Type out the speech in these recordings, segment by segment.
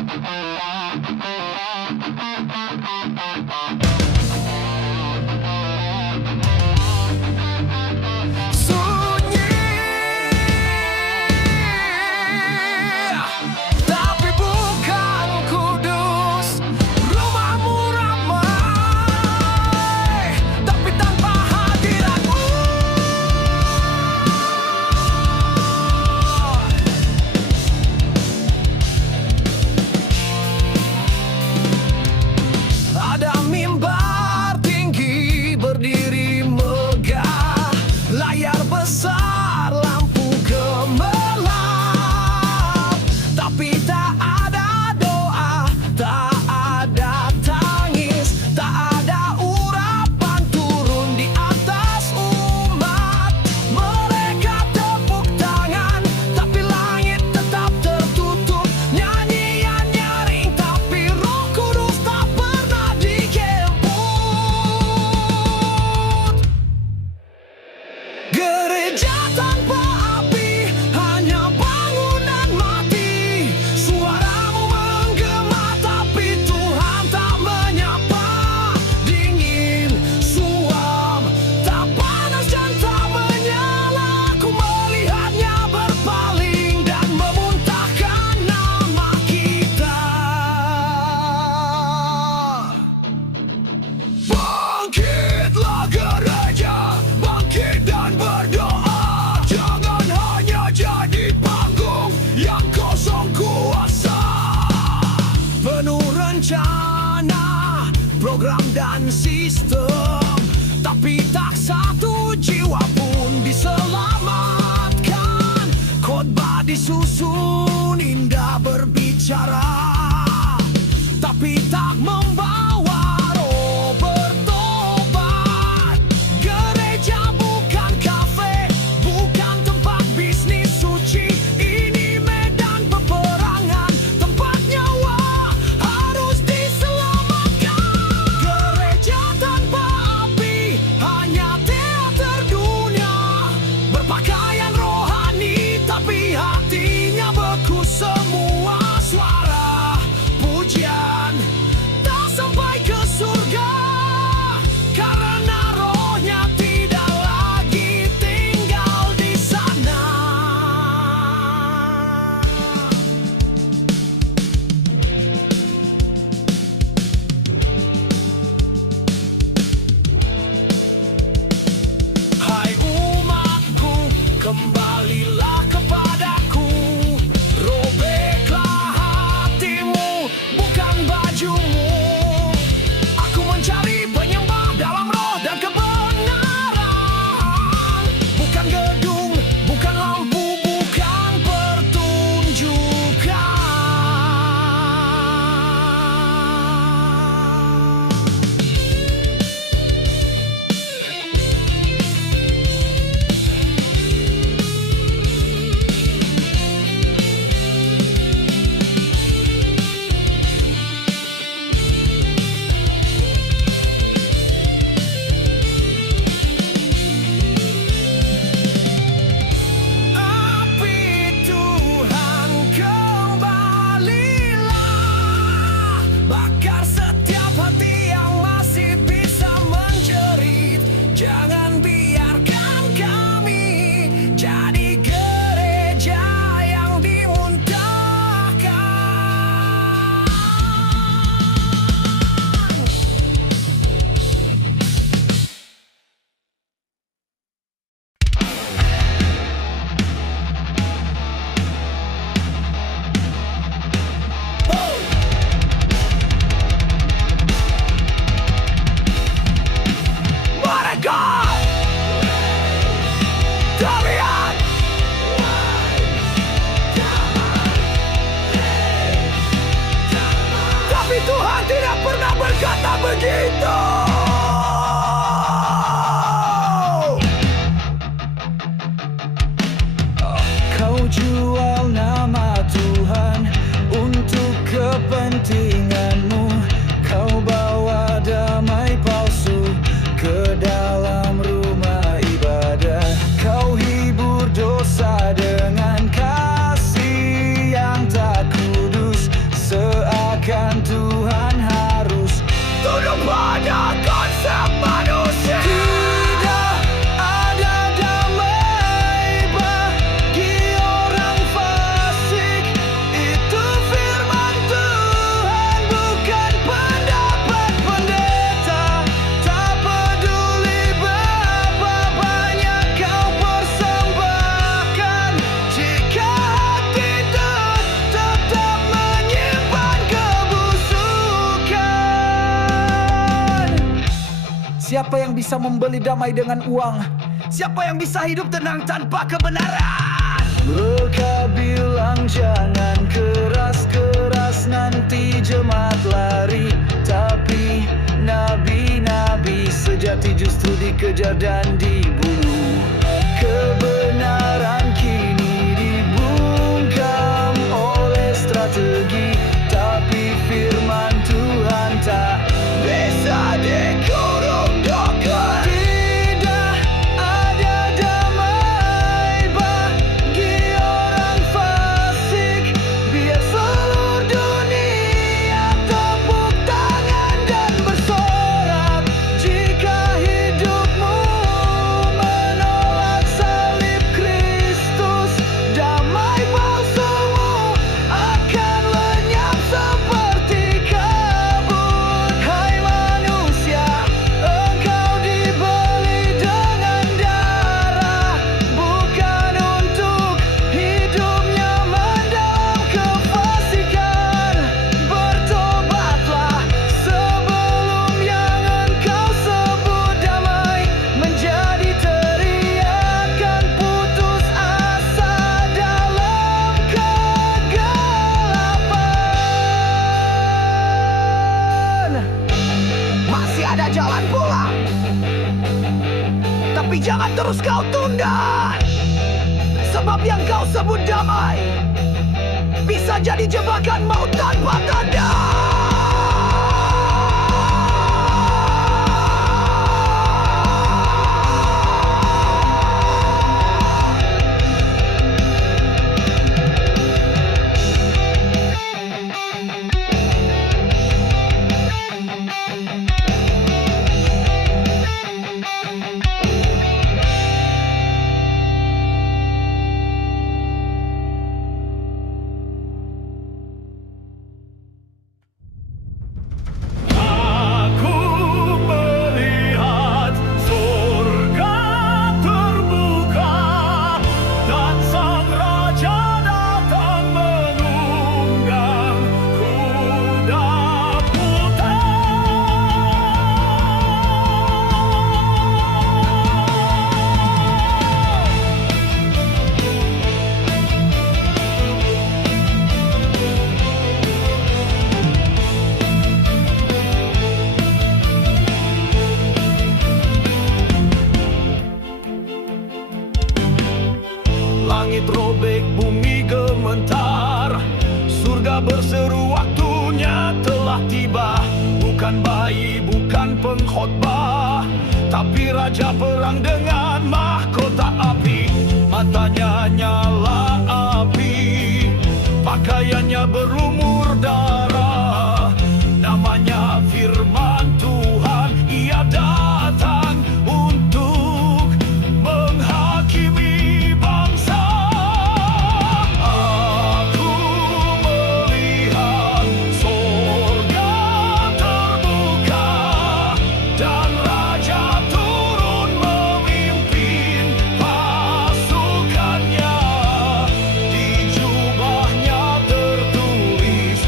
Sunyi, tapi bukan kudus. Rumahmu ramai, tapi tanpa hadiratmu. Ada mimbar tinggi berdiri megah, layar besar, lampu gemerlap, tapi tak ada doa, tak ada tangis, tak ada urapan turun di atas umat. Mereka tepuk tangan, tapi langit tetap tertutup. Nyanyian nyaring, tapi Roh Kudus tak pernah dijemput. Gereja tanpa api, hanya bangunan mati. Suaramu menggema, tapi Tuhan tak menyapa. Dingin, suam, tak panas dan tak menyala. Ku melihatnya berpaling dan memuntahkan nama kita. Bangkitlah gereja, bangkit dan berdoa. Jangan hanya jadi panggung yang kosong kuasa. Penuh rencana, program dan sistem, tapi tak satu jiwa pun diselamatkan. Khotbah disusun, indah berbicara, tapi tak membawa roh bertobat. Gereja bukan kafe, bukan tempat bisnis suci. Ini medan peperangan, tempat nyawa harus diselamatkan. Gereja tanpa api, hanya teater dunia. Berpakaian rohani, tapi hatinya beku semua. Suara pujian tak sampai ke surga, karena rohnya tidak lagi tinggal di sana. Hai umatku, kembalilah kepadaku. Robeklah hatimu, bukan bajumu. Aku mencari penyembah dalam roh dan kebenaran. Bukan gedung, bukan lampu, bukan pertunjukan. Api Tuhan kembalilah, bakar setiap hati yang masih bisa menjerit. Jangan biarkan kami jadi gereja yang dimuntahkan. Mereka terlihat, tapi Tuhan tidak pernah berkata begitu. Kau jual nama Tuhan untuk kepentinganmu. Kau bawa damai palsu ke dalam rumah ibadah. Kau hibur dosa dengan kasih yang tak kudus. Siapa yang bisa membeli damai dengan uang? Siapa yang bisa hidup tenang tanpa kebenaran? Mereka bilang jangan keras-keras, nanti jemaat lari. Tapi nabi-nabi sejati justru dikejar dan dibunuh. Kebenaran kini dibungkam oleh strategi, tapi firman Tuhan tak bisa dikurung dengan. Tidak ada damai bagi orang fasik. Biar seluruh dunia tepuk tangan dan bersorak. Jika hidupmu menolak salib Kristus, damai palsumu akan lenyap seperti kabut. Hai manusia, engkau dibeli dengan darah, bukan untuk hidup nyaman dalam kefasikan. Bertobatlah sebelum yang engkau sebut damai menjadi teriakan putus asa dalam kegelapan. Masih ada jalan pulang, tapi jangan terus kau tunda. Sebab yang kau sebut damai bisa jadi jebakan maut tanpa tanda. Aku melihat surga terbuka dan sang raja datang menunggang kuda putih. Langit robek, bumi gemetar, surga berseru waktunya telah tiba. Bukan bayi, bukan pengkhotbah, tapi raja perang dengan mahkota api. Matanya nyala api, pakaiannya berlumur darah. Namanya firman Tuhan, ia datang untuk menghakimi bangsa. Aku melihat surga terbuka dan raja turun memimpin pasukannya. Di jubahnya tertulis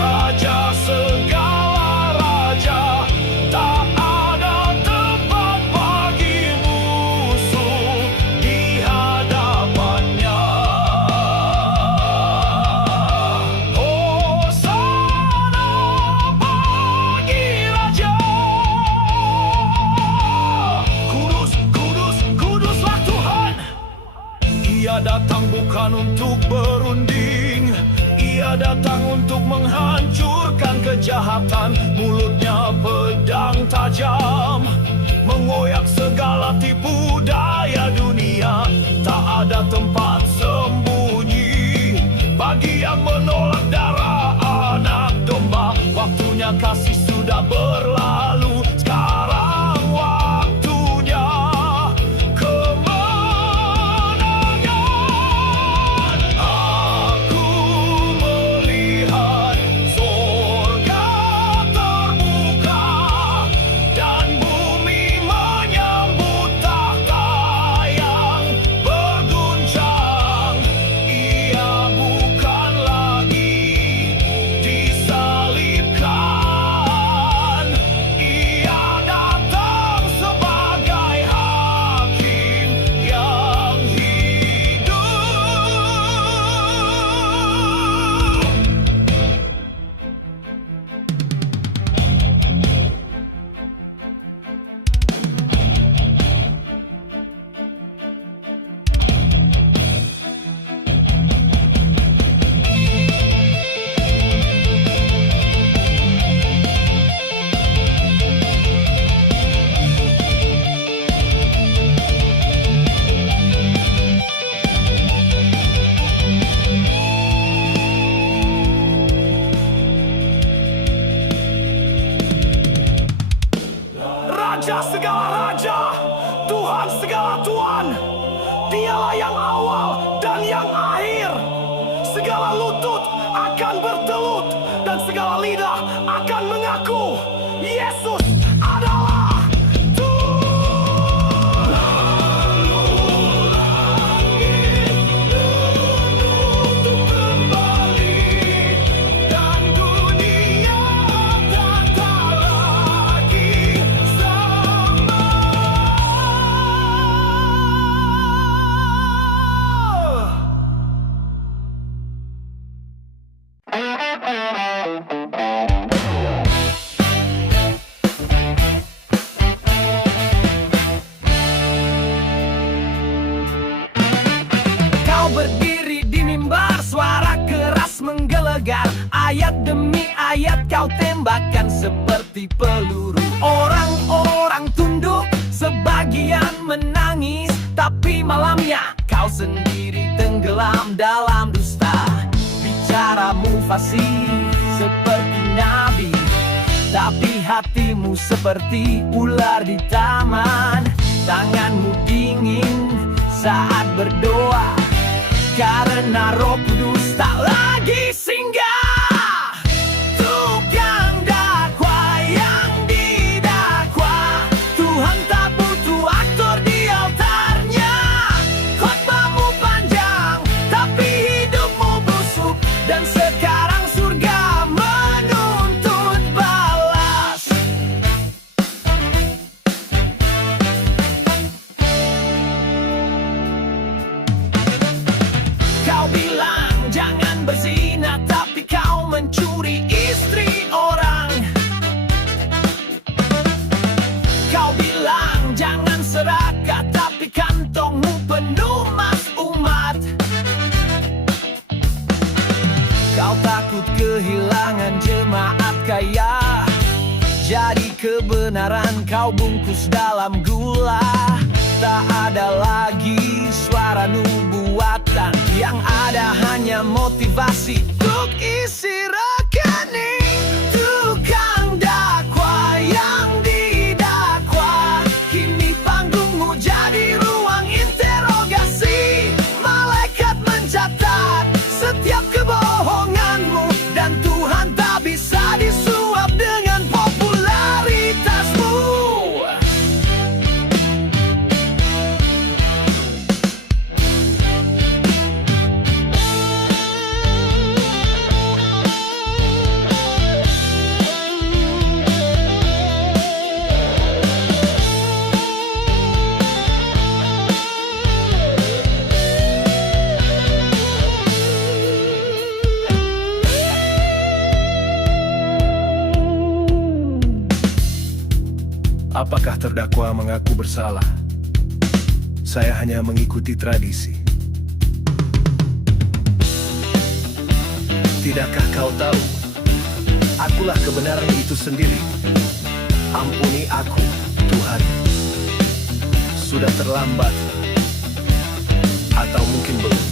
Raja segala raja, tak ada tempat bagi musuh di hadapannya. Hosana bagi raja. Kudus, kudus, kuduslah Tuhan. Ia datang bukan untuk berunding, ia datang untuk menghancurkan kejahatan. Mulutnya pedang tajam, mengoyak segala tipu daya dunia. Tak ada tempat sembunyi bagi yang menolak darah anak domba. Waktunya kasih sudah berlalu, sekarang waktunya kemenangan. Aku melihat surga terbuka dan bumi menyambut takhta yang berguncang. Ia bukan lagi disalibkan, segala raja, Tuhan segala tuan. Dialah yang awal dan yang akhir. Segala lutut akan bertelut dan segala lidah akan mengaku Yesus adalah Tuhan. Langit menutup kembali dan dunia tak lagi sama. Kau berdiri di mimbar, suara keras menggelegar. Ayat demi ayat kau tembakkan seperti peluru. Orang-orang tunduk, sebagian menangis. Tapi malamnya kau sendiri tenggelam dalam dusta. Bicaramu fasih seperti nabi, tapi hatimu seperti ular di taman. Tanganmu dingin saat berdoa, karena Roh Kudus tak lagi singgah. Tukang dakwa yang didakwa, Tuhan tak butuh aktor di altarnya. Khotbahmu panjang, tapi hidupmu busuk. Dan sekarang surga menuntut balas. Kau bilang jangan berzina, tapi kau mencuri istri orang. Kau bilang jangan serakah, tapi kantongmu penuh mas umat. Kau takut kehilangan jemaat kaya, jadi kebenaran kau bungkus dalam gula. Tak ada lagi suara nubuatan, yang ada hanya motivasi untuk isi rekening. Tukang dakwa yang didakwa, kini panggungmu jadi ruang interogasi. Malaikat mencatat setiap kebohonganmu, dan Tuhan tak bisa disuap dengan popularitasmu. Apakah terdakwa mengaku bersalah? Saya hanya mengikuti tradisi. Tidakkah kau tahu? Akulah kebenaran itu sendiri. Ampuni aku, Tuhan. Sudah terlambat, atau mungkin belum.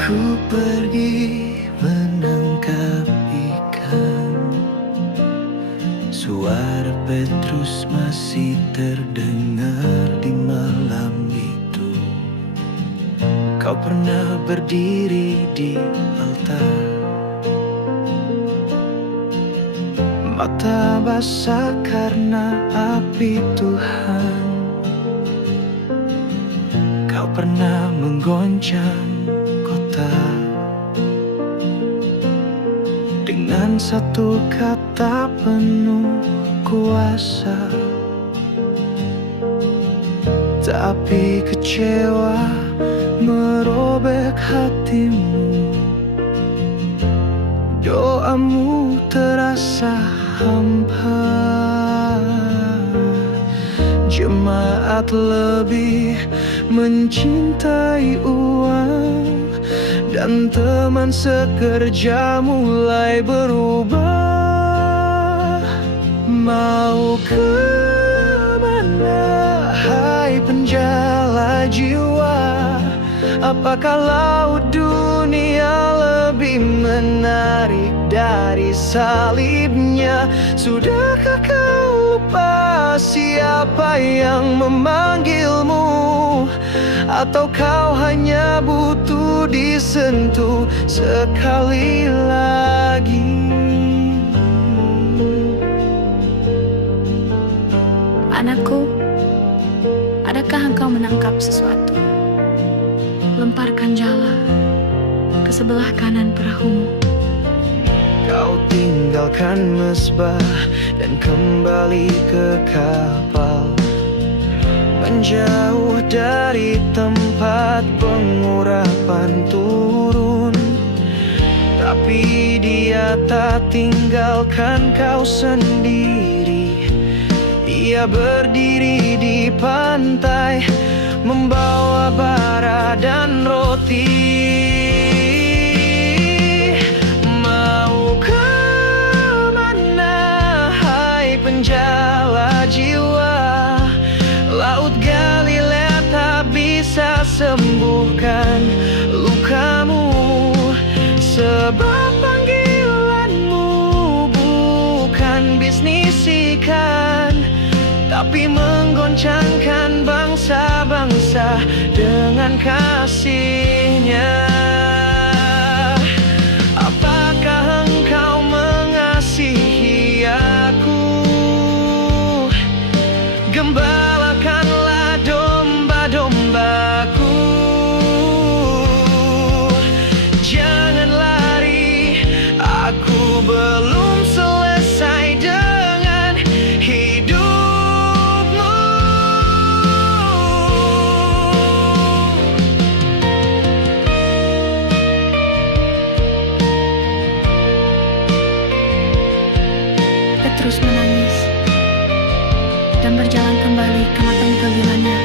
Aku pergi menangkap ikan. Suara Petrus masih terdengar di malam itu. Kau pernah berdiri di altar, mata basah karena api Tuhan. Kau pernah menggoncang kota dengan satu kata penuh kuasa. Tapi kecewa merobek hatimu, doamu terasa hampa. Jemaat lebih mencintai uang dan teman sekerja mulai berubah. Mau kemana, hai penjala jiwa? Apakah laut dunia lebih menarik dari salibnya? Sudahkah kau lupa siapa yang memanggilmu? Atau kau hanya butuh disentuh sekali lagi? Anakku, adakah engkau menangkap sesuatu? Lemparkan jala ke sebelah kanan perahumu. Kau tinggalkan mesbah dan kembali ke kapal, menjauh dari tempat pengurapan turun. Tapi dia tak tinggalkan kau sendiri. Ia berdiri di pantai, membawa bara dan roti. Mau kemana, hai penjala jiwa? Laut Galilea tak bisa sembuhkan lukamu, sebab panggilanmu bukan bisnis ikan, tapi menggoncangkan bangsa-bangsa dengan kasih-Nya. Apakah engkau mengasihi aku? Gembalakanlah domba-dombaku. Jangan lari, aku belum selesai dengan hidupmu. Petrus menangis dan berjalan kembali ke matang panggilannya.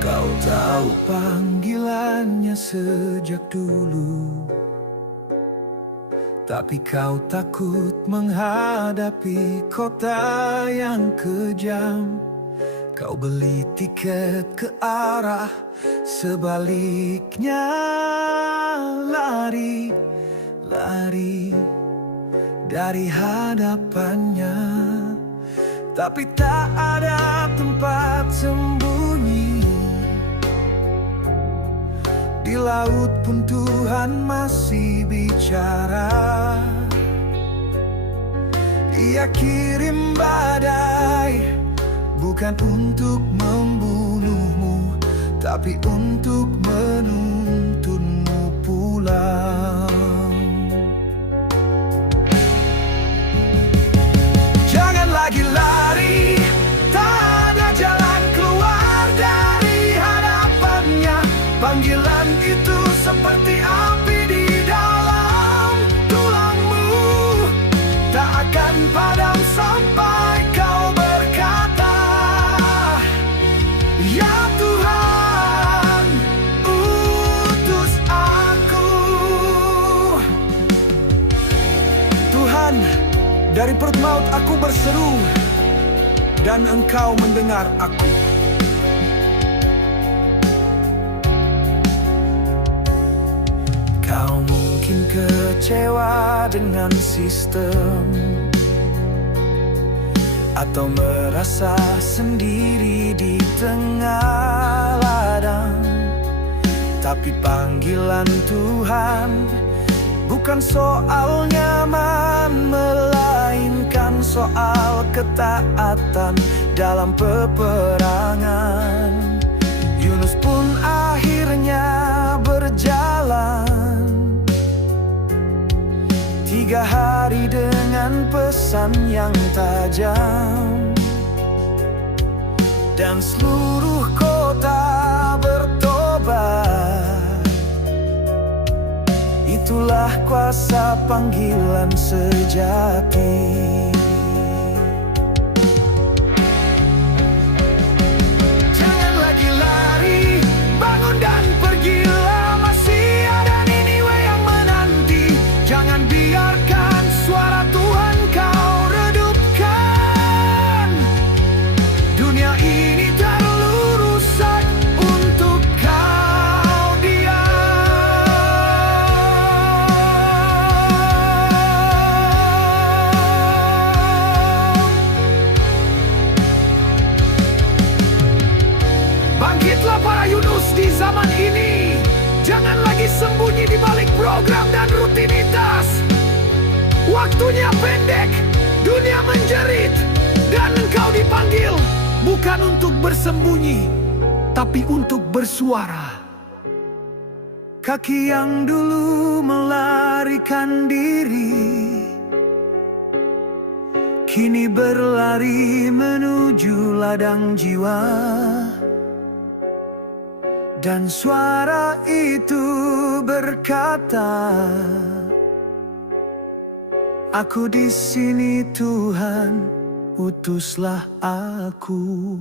Kau tahu panggilannya sejak dulu, tapi kau takut menghadapi kota yang kejam. Kau beli tiket ke arah sebaliknya, lari dari hadapannya. Tapi tak ada tempat sembunyi. Di laut pun Tuhan masih bicara. Ia kirim badai, bukan untuk membunuhmu, tapi untuk menuntunmu pulang. Jangan lagi lari, tak ada jalan keluar dari hadapannya. Panggilan itu seperti api di dalam tulangmu, tak akan padam sampai kau berkata, ya Tuhan, utus aku. Tuhan, dari perut maut aku berseru, dan Engkau mendengar aku. Kau mungkin kecewa dengan sistem, atau merasa sendiri di tengah ladang. Tapi panggilan Tuhan bukan soal nyaman, melainkan soal ketaatan dalam peperangan. Yunus pun akhirnya berjalan 3 hari dengan pesan yang tajam, dan seluruh kota bertobat. Itulah kuasa panggilan sejati. Jangan lagi lari, bangun dan pergilah. Masih ada Niniwe yang menanti. Jangan biarkan suara Tuhan kau redupkan. Dunia ini terlalu rusak untuk kau diam. Bangkitlah para Yunus di zaman ini. Jangan lagi sembunyi di balik program dan rutinitas. Waktunya pendek, dunia menjerit, dan engkau dipanggil bukan untuk bersembunyi, tapi untuk bersuara. Kaki yang dulu melarikan diri, kini berlari menuju ladang jiwa. Dan suara itu berkata, aku di sini Tuhan, utuslah aku.